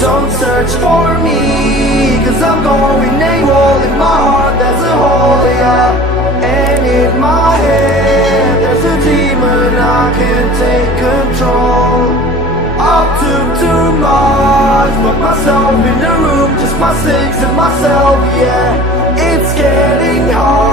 Don't search for me, cause I'm going AWOL. In my heart there's a hole, yeah. And in my head there's a demon, I can't take control. I took too much, locked myself in a room, just my six and myself, yeah. It's getting hard.